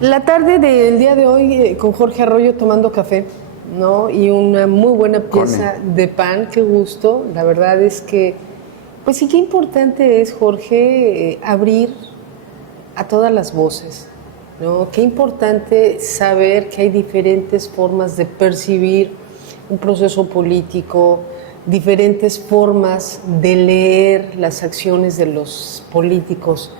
La tarde del día de hoy con Jorge Arroyo tomando café, ¿no? Y una muy buena pieza de pan, qué gusto. La verdad es que, pues sí, qué importante es, Jorge, abrir a todas las voces, ¿no? Qué importante saber que hay diferentes formas de percibir un proceso político, diferentes formas de leer las acciones de los políticos,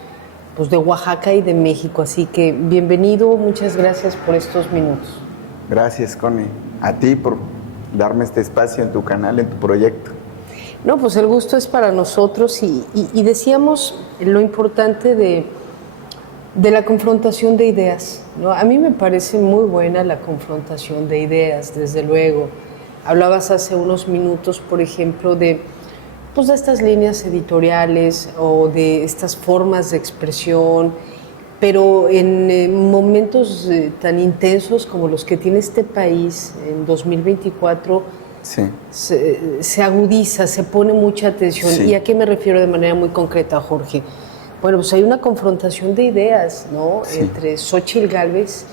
pues de Oaxaca y de México. Así que bienvenido, muchas gracias por estos minutos. Gracias, Connie, a ti por darme este espacio en tu canal, en tu proyecto. No, pues el gusto es para nosotros y decíamos lo importante de la confrontación de ideas, ¿no? A mí me parece muy buena la confrontación de ideas, desde luego. Hablabas hace unos minutos, por ejemplo, de estas líneas editoriales o de estas formas de expresión, pero en momentos tan intensos como los que tiene este país en 2024, sí. se agudiza, se pone mucha atención. Sí. ¿Y a qué me refiero de manera muy concreta, Jorge? Bueno, pues hay una confrontación de ideas, ¿no? Sí. Entre Xóchitl Gálvez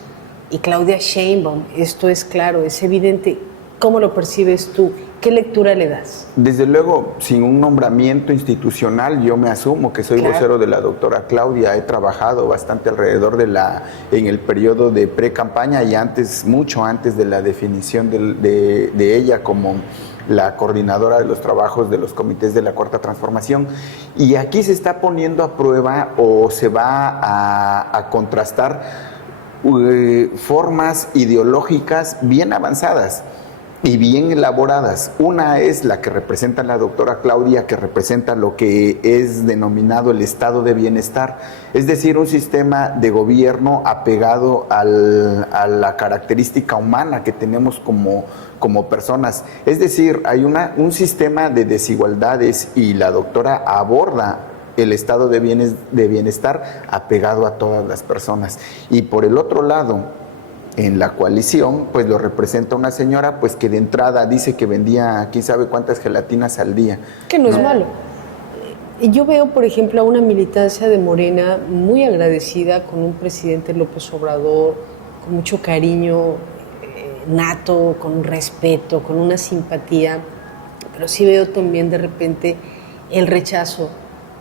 y Claudia Sheinbaum. Esto es claro, es evidente. ¿Cómo lo percibes tú? ¿Qué lectura le das? Desde luego, sin un nombramiento institucional, yo me asumo que soy vocero de la doctora Claudia. He trabajado bastante alrededor en el periodo de pre-campaña y antes, mucho antes de la definición de ella como la coordinadora de los trabajos de los comités de la Cuarta Transformación. Y aquí se está poniendo a prueba o se va a contrastar formas ideológicas bien avanzadas y bien elaboradas. Una es la que representa la doctora Claudia, que representa lo que es denominado el estado de bienestar, es decir, un sistema de gobierno apegado a la característica humana que tenemos como personas. Es decir, hay un sistema de desigualdades y la doctora aborda el estado de bienestar apegado a todas las personas. Y por el otro lado, en la coalición, pues lo representa una señora pues que de entrada dice que vendía quién sabe cuántas gelatinas al día. Que no es malo. Yo veo, por ejemplo, a una militancia de Morena muy agradecida con un presidente López Obrador, con mucho cariño nato, con un respeto, con una simpatía, pero sí veo también de repente el rechazo,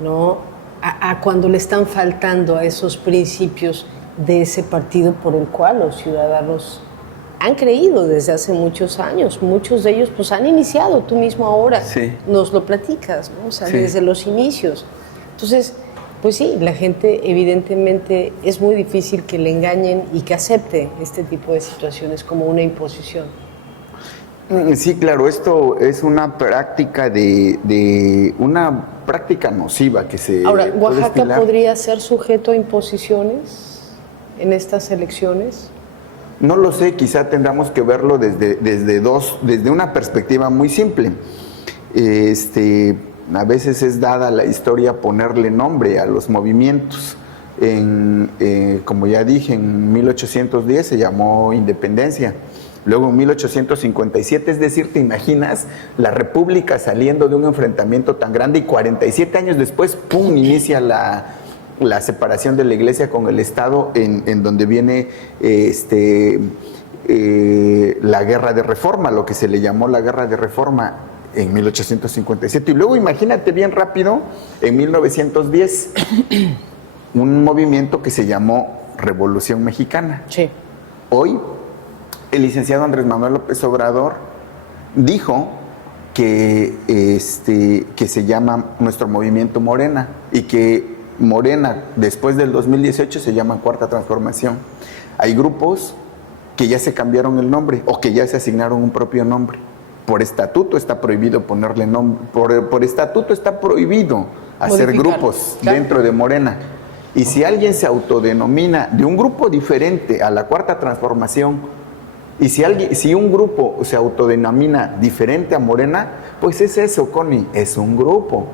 ¿no? A cuando le están faltando a esos principios de ese partido por el cual los ciudadanos han creído desde hace muchos años. Muchos de ellos pues han iniciado, tú mismo ahora nos lo platicas, ¿no? O sea, desde los inicios. Entonces, pues sí, la gente evidentemente es muy difícil que le engañen y que acepte este tipo de situaciones como una imposición. Sí, claro, esto es una práctica una práctica nociva que se... Ahora, ¿Oaxaca podría ser sujeto a imposiciones en estas elecciones? No lo sé, quizá tendremos que verlo desde una perspectiva muy simple. A veces es dada la historia ponerle nombre a los movimientos. Como ya dije, en 1810 se llamó independencia. Luego en 1857, es decir, ¿te imaginas la República saliendo de un enfrentamiento tan grande y 47 años después, ¡pum!, inicia la separación de la Iglesia con el Estado, en donde viene la Guerra de Reforma, lo que se le llamó la Guerra de Reforma en 1857. Y luego imagínate bien rápido, en 1910, un movimiento que se llamó Revolución Mexicana. Sí. Hoy, el licenciado Andrés Manuel López Obrador dijo que se llama nuestro movimiento Morena y que Morena, después del 2018, se llama Cuarta Transformación. Hay grupos que ya se cambiaron el nombre o que ya se asignaron un propio nombre. Por estatuto está prohibido ponerle nombre, por estatuto está prohibido hacer grupos dentro de Morena. Y si alguien se autodenomina de un grupo diferente a la Cuarta Transformación, y si un grupo se autodenomina diferente a Morena, pues es eso, Connie, es un grupo,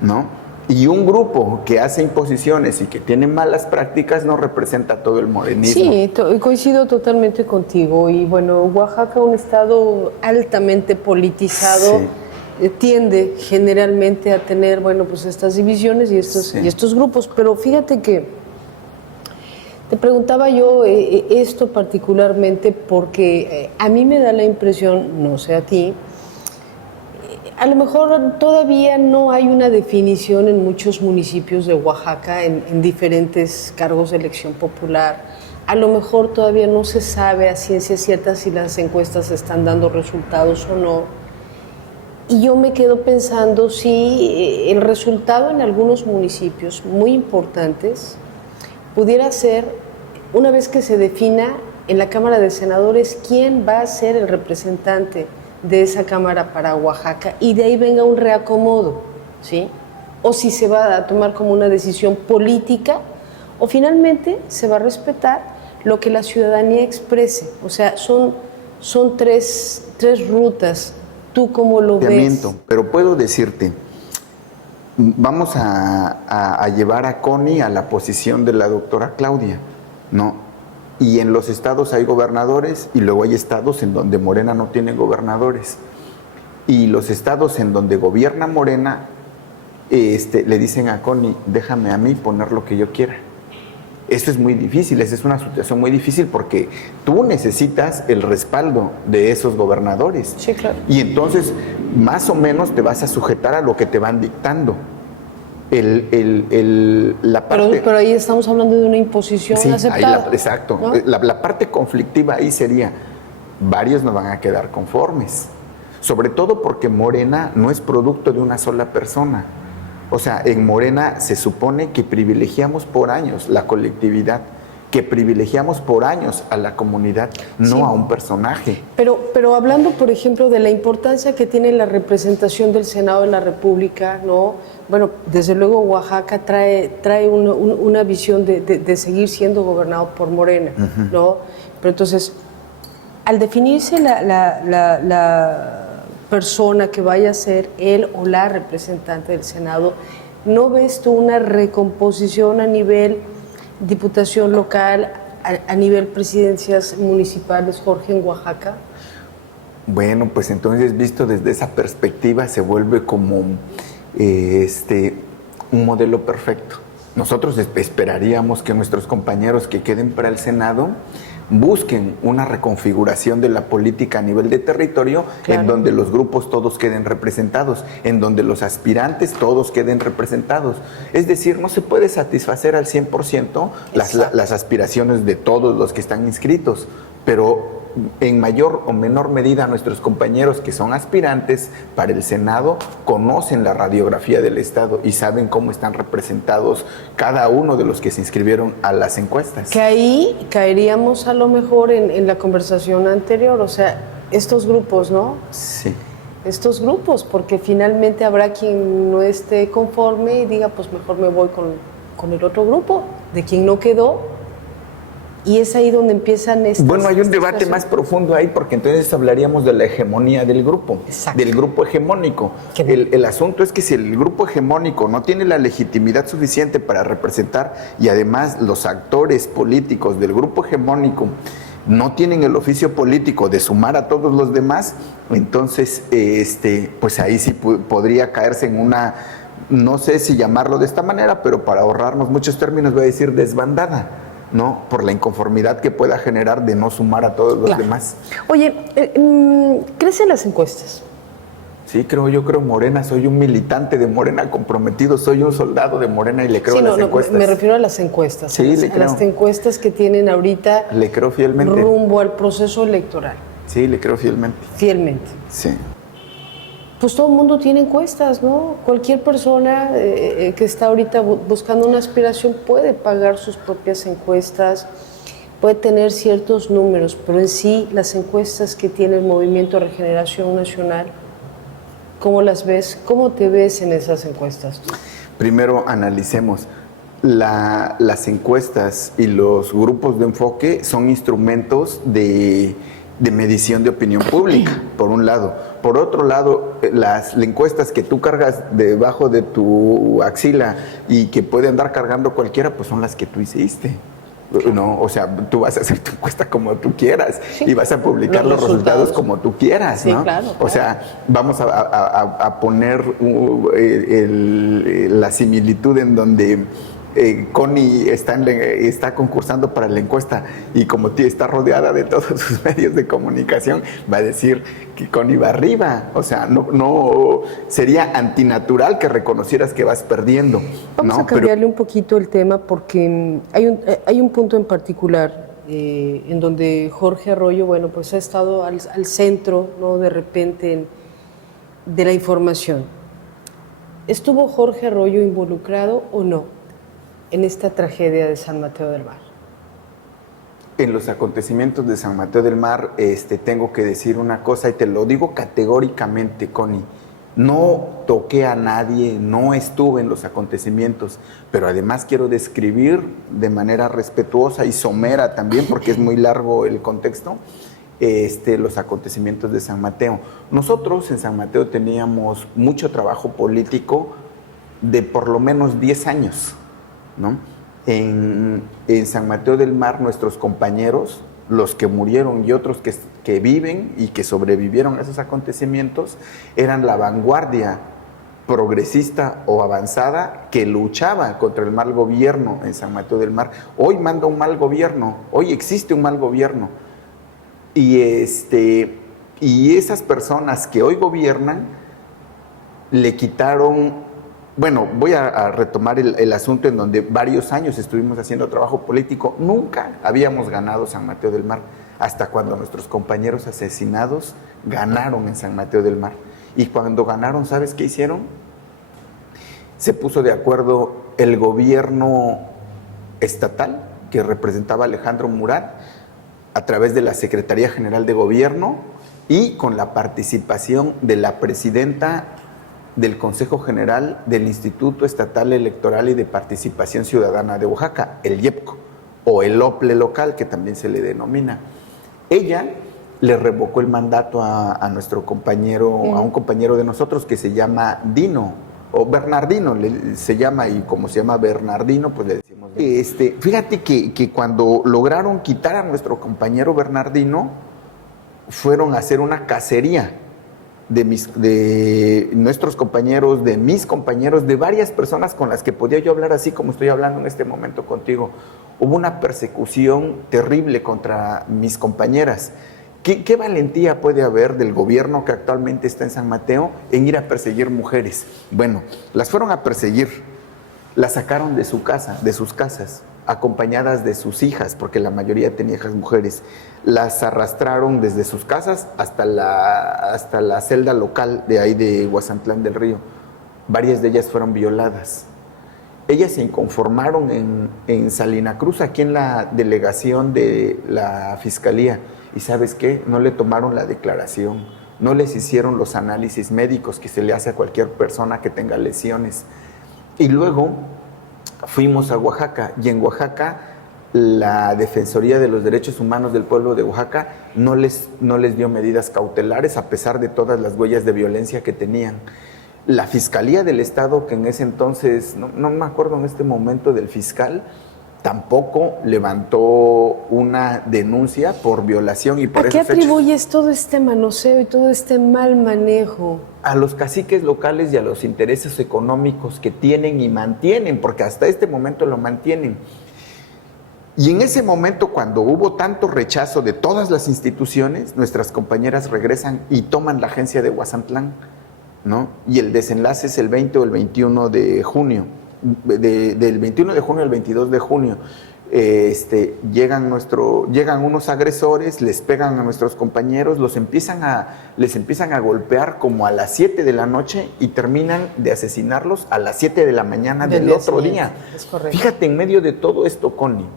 ¿no? Y un grupo que hace imposiciones y que tiene malas prácticas no representa a todo el morenismo. Sí, coincido totalmente contigo. Y bueno, Oaxaca, un estado altamente politizado, tiende generalmente a tener, bueno, pues estas divisiones y estos grupos. Pero fíjate que Te preguntaba yo esto particularmente porque a mí me da la impresión, no sé a ti, a lo mejor todavía no hay una definición en muchos municipios de Oaxaca en diferentes cargos de elección popular. A lo mejor todavía no se sabe a ciencia cierta si las encuestas están dando resultados o no. Y yo me quedo pensando si el resultado en algunos municipios muy importantes pudiera ser, una vez que se defina en la Cámara de Senadores quién va a ser el representante de esa Cámara para Oaxaca y de ahí venga un reacomodo, ¿sí? O si se va a tomar como una decisión política o finalmente se va a respetar lo que la ciudadanía exprese. O sea, son tres rutas. ¿Tú cómo lo ves? Pero puedo decirte, vamos a llevar a Connie a la posición de la doctora Claudia, ¿no? Y en los estados hay gobernadores y luego hay estados en donde Morena no tiene gobernadores. Y los estados en donde gobierna Morena le dicen a Connie, déjame a mí poner lo que yo quiera. Eso es muy difícil, esa es una situación muy difícil porque tú necesitas el respaldo de esos gobernadores. Sí, claro. Y entonces, más o menos te vas a sujetar a lo que te van dictando. La parte, pero ahí estamos hablando de una imposición aceptada. Exacto. ¿No? La parte conflictiva ahí sería, varios no van a quedar conformes. Sobre todo porque Morena no es producto de una sola persona. O sea, en Morena se supone que privilegiamos por años la colectividad, que privilegiamos por años a la comunidad, no sí, a un personaje. Pero hablando, por ejemplo, de la importancia que tiene la representación del Senado de la República, ¿no? Bueno, desde luego Oaxaca trae una visión de seguir siendo gobernado por Morena, ¿no? Pero entonces, al definirse la persona que vaya a ser él o la representante del Senado, ¿no ves tú una recomposición a nivel diputación local, a nivel presidencias municipales, Jorge, en Oaxaca? Bueno, pues entonces visto desde esa perspectiva se vuelve como un modelo perfecto. Nosotros esperaríamos que nuestros compañeros que queden para el Senado busquen una reconfiguración de la política a nivel de territorio, claro, en donde los grupos todos queden representados, en donde los aspirantes todos queden representados. Es decir, no se puede satisfacer al 100% las aspiraciones de todos los que están inscritos, pero en mayor o menor medida nuestros compañeros que son aspirantes para el Senado conocen la radiografía del Estado y saben cómo están representados cada uno de los que se inscribieron a las encuestas. Que ahí caeríamos a lo mejor en la conversación anterior, o sea, estos grupos, ¿no? Sí. Estos grupos, porque finalmente habrá quien no esté conforme y diga, pues mejor me voy con el otro grupo, de quien no quedó. Y es ahí donde empiezan estas... Bueno, hay un debate más profundo ahí, porque entonces hablaríamos de la hegemonía del grupo, exacto, del grupo hegemónico. El asunto es que si el grupo hegemónico no tiene la legitimidad suficiente para representar y además los actores políticos del grupo hegemónico no tienen el oficio político de sumar a todos los demás, entonces pues ahí sí podría caerse en una, no sé si llamarlo de esta manera, pero para ahorrarnos muchos términos voy a decir desbandada, ¿no? Por la inconformidad que pueda generar de no sumar a todos los demás. Oye, ¿crecen las encuestas? Sí, yo creo Morena, soy un militante de Morena comprometido, soy un soldado de Morena y le creo a las encuestas. Me refiero a las encuestas, sí, le creo. A las encuestas que tienen ahorita, le creo fielmente, rumbo al proceso electoral. Sí, le creo fielmente. Fielmente. Sí. Pues todo el mundo tiene encuestas, ¿no? Cualquier persona que está ahorita buscando una aspiración puede pagar sus propias encuestas, puede tener ciertos números, pero en sí las encuestas que tiene el Movimiento de Regeneración Nacional, ¿cómo las ves? ¿Cómo te ves en esas encuestas tú? Primero analicemos. Las encuestas y los grupos de enfoque son instrumentos de medición de opinión pública, por un lado. Por otro lado, las encuestas que tú cargas debajo de tu axila y que puede andar cargando cualquiera, pues son las que tú hiciste. No, o sea, tú vas a hacer tu encuesta como tú quieras, sí, y vas a publicar los resultados como tú quieras, sí, ¿no? Claro. O sea, vamos a poner la similitud en donde Connie está concursando para la encuesta y como está rodeada de todos sus medios de comunicación, va a decir que Connie va arriba. O sea, no sería antinatural que reconocieras que vas perdiendo. Vamos a cambiarle un poquito el tema porque hay un punto en particular en donde Jorge Arroyo, bueno, pues ha estado al centro, ¿no? De repente de la información. ¿Estuvo Jorge Arroyo involucrado o no en esta tragedia de San Mateo del Mar? En los acontecimientos de San Mateo del Mar, tengo que decir una cosa y te lo digo categóricamente, Connie. No toqué a nadie, no estuve en los acontecimientos, pero además quiero describir de manera respetuosa y somera también, porque es muy largo el contexto, los acontecimientos de San Mateo. Nosotros en San Mateo teníamos mucho trabajo político de por lo menos 10 años, ¿no? En San Mateo del Mar, nuestros compañeros, los que murieron y otros que viven y que sobrevivieron a esos acontecimientos, eran la vanguardia progresista o avanzada que luchaba contra el mal gobierno en San Mateo del Mar. Hoy manda un mal gobierno, hoy existe un mal gobierno. Y esas personas que hoy gobiernan le quitaron. Bueno, voy a retomar el asunto en donde varios años estuvimos haciendo trabajo político. Nunca habíamos ganado San Mateo del Mar, hasta cuando nuestros compañeros asesinados ganaron en San Mateo del Mar. Y cuando ganaron, ¿sabes qué hicieron? Se puso de acuerdo el gobierno estatal, que representaba Alejandro Murat, a través de la Secretaría General de Gobierno y con la participación de la presidenta del Consejo General del Instituto Estatal Electoral y de Participación Ciudadana de Oaxaca, el IEPCO, o el OPLE local, que también se le denomina. Ella le revocó el mandato a nuestro compañero, a un compañero de nosotros que se llama Dino, o Bernardino, se llama, y como se llama Bernardino, pues le decimos. Fíjate que cuando lograron quitar a nuestro compañero Bernardino, fueron a hacer una cacería de nuestros compañeros, de mis compañeros, de varias personas con las que podía yo hablar así como estoy hablando en este momento contigo. Hubo una persecución terrible contra mis compañeras. ¿Qué valentía puede haber del gobierno que actualmente está en San Mateo en ir a perseguir mujeres? Bueno, las fueron a perseguir, las sacaron de su casa, de sus casas, acompañadas de sus hijas, porque la mayoría tenía hijas mujeres. Las arrastraron desde sus casas hasta la celda local de ahí de Huazantlán del Río. Varias de ellas fueron violadas. Ellas se inconformaron en Salina Cruz, aquí en la delegación de la Fiscalía. ¿Y sabes qué? No le tomaron la declaración, no les hicieron los análisis médicos que se le hace a cualquier persona que tenga lesiones. Y luego fuimos a Oaxaca, y en Oaxaca la Defensoría de los Derechos Humanos del pueblo de Oaxaca no les dio medidas cautelares a pesar de todas las huellas de violencia que tenían. La Fiscalía del Estado, que en ese entonces, no me acuerdo en este momento del fiscal, tampoco levantó una denuncia por violación y por ¿A qué atribuyes todo este manoseo y todo este mal manejo? A los caciques locales y a los intereses económicos que tienen y mantienen, porque hasta este momento lo mantienen. Y en ese momento, cuando hubo tanto rechazo de todas las instituciones, nuestras compañeras regresan y toman la agencia de Huazantlán, ¿no? Y el desenlace es el 20 o el 21 de junio. Del 21 de junio al 22 de junio llegan unos agresores, les pegan a nuestros compañeros, les empiezan a golpear como a las 7 de la noche y terminan de asesinarlos a las 7 de la mañana del otro día. Es correcto. Fíjate, en medio de todo esto, Connie,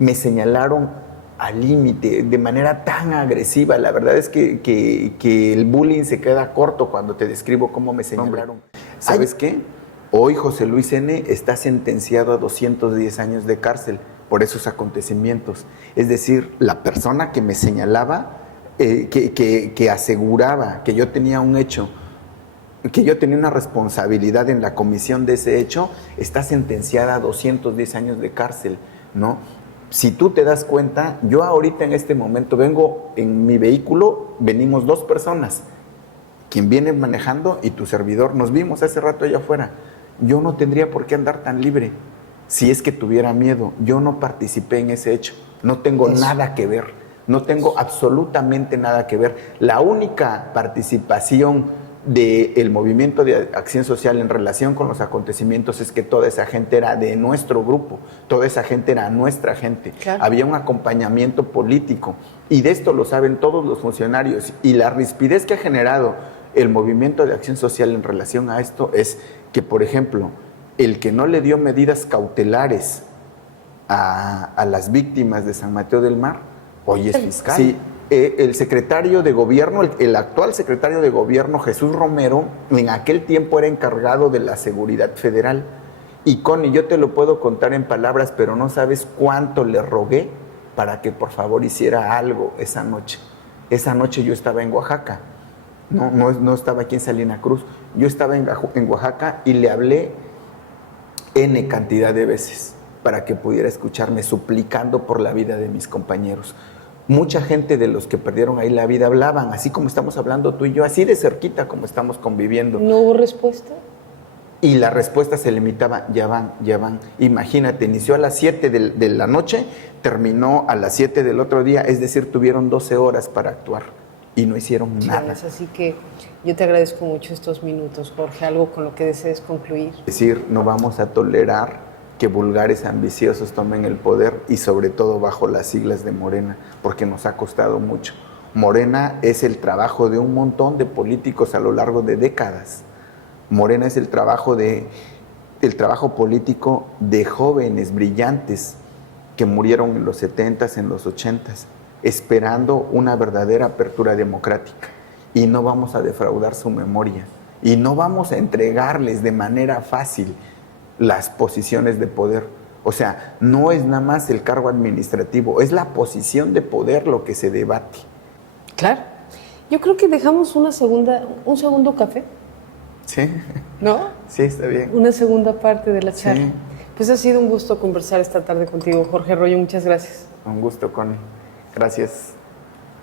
me señalaron al límite, de manera tan agresiva. La verdad es que el bullying se queda corto cuando te describo cómo me señalaron. ¿Sabes qué? Hoy José Luis N. está sentenciado a 210 años de cárcel por esos acontecimientos. Es decir, la persona que me señalaba, que aseguraba que yo tenía un hecho, que yo tenía una responsabilidad en la comisión de ese hecho, está sentenciada a 210 años de cárcel, ¿no? Si tú te das cuenta, yo ahorita en este momento vengo en mi vehículo, venimos 2 personas, quien viene manejando y tu servidor, nos vimos hace rato allá afuera. Yo no tendría por qué andar tan libre, si es que tuviera miedo. Yo no participé en ese hecho, no tengo nada que ver, no tengo absolutamente nada que ver. La única participación del movimiento de acción social en relación con los acontecimientos es que toda esa gente era de nuestro grupo, toda esa gente era nuestra gente. Claro. Había un acompañamiento político y de esto lo saben todos los funcionarios, y la rispidez que ha generado el movimiento de acción social en relación a esto es que, por ejemplo, el que no le dio medidas cautelares a las víctimas de San Mateo del Mar, hoy es fiscal. Sí, el secretario de gobierno, el actual secretario de gobierno, Jesús Romero, en aquel tiempo era encargado de la seguridad federal. Y Connie, yo te lo puedo contar en palabras, pero no sabes cuánto le rogué para que por favor hiciera algo esa noche. Esa noche yo estaba en Oaxaca, no estaba aquí en Salina Cruz, yo estaba en Oaxaca y le hablé N cantidad de veces para que pudiera escucharme, suplicando por la vida de mis compañeros. Mucha gente de los que perdieron ahí la vida hablaban, así como estamos hablando tú y yo, así de cerquita como estamos conviviendo. ¿No hubo respuesta? Y la respuesta se limitaba, ya van. Imagínate, inició a las 7 de la noche, terminó a las 7 del otro día, es decir, tuvieron 12 horas para actuar y no hicieron nada. Así que yo te agradezco mucho estos minutos, Jorge. ¿Algo con lo que desees concluir? Es decir, no vamos a tolerar que vulgares ambiciosos tomen el poder, y sobre todo bajo las siglas de Morena, porque nos ha costado mucho. Morena es el trabajo de un montón de políticos a lo largo de décadas. Morena es el trabajo político de jóvenes brillantes que murieron en los 70s, en los 80s, esperando una verdadera apertura democrática. Y no vamos a defraudar su memoria. Y no vamos a entregarles de manera fácil las posiciones de poder. O sea, no es nada más el cargo administrativo, es la posición de poder lo que se debate. Claro. Yo creo que dejamos un segundo café. Sí. ¿No? Sí, está bien. Una segunda parte de la charla. Sí. Pues ha sido un gusto conversar esta tarde contigo, Jorge Royo. Muchas gracias. Un gusto, Connie. Gracias.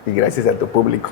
Y gracias a tu público.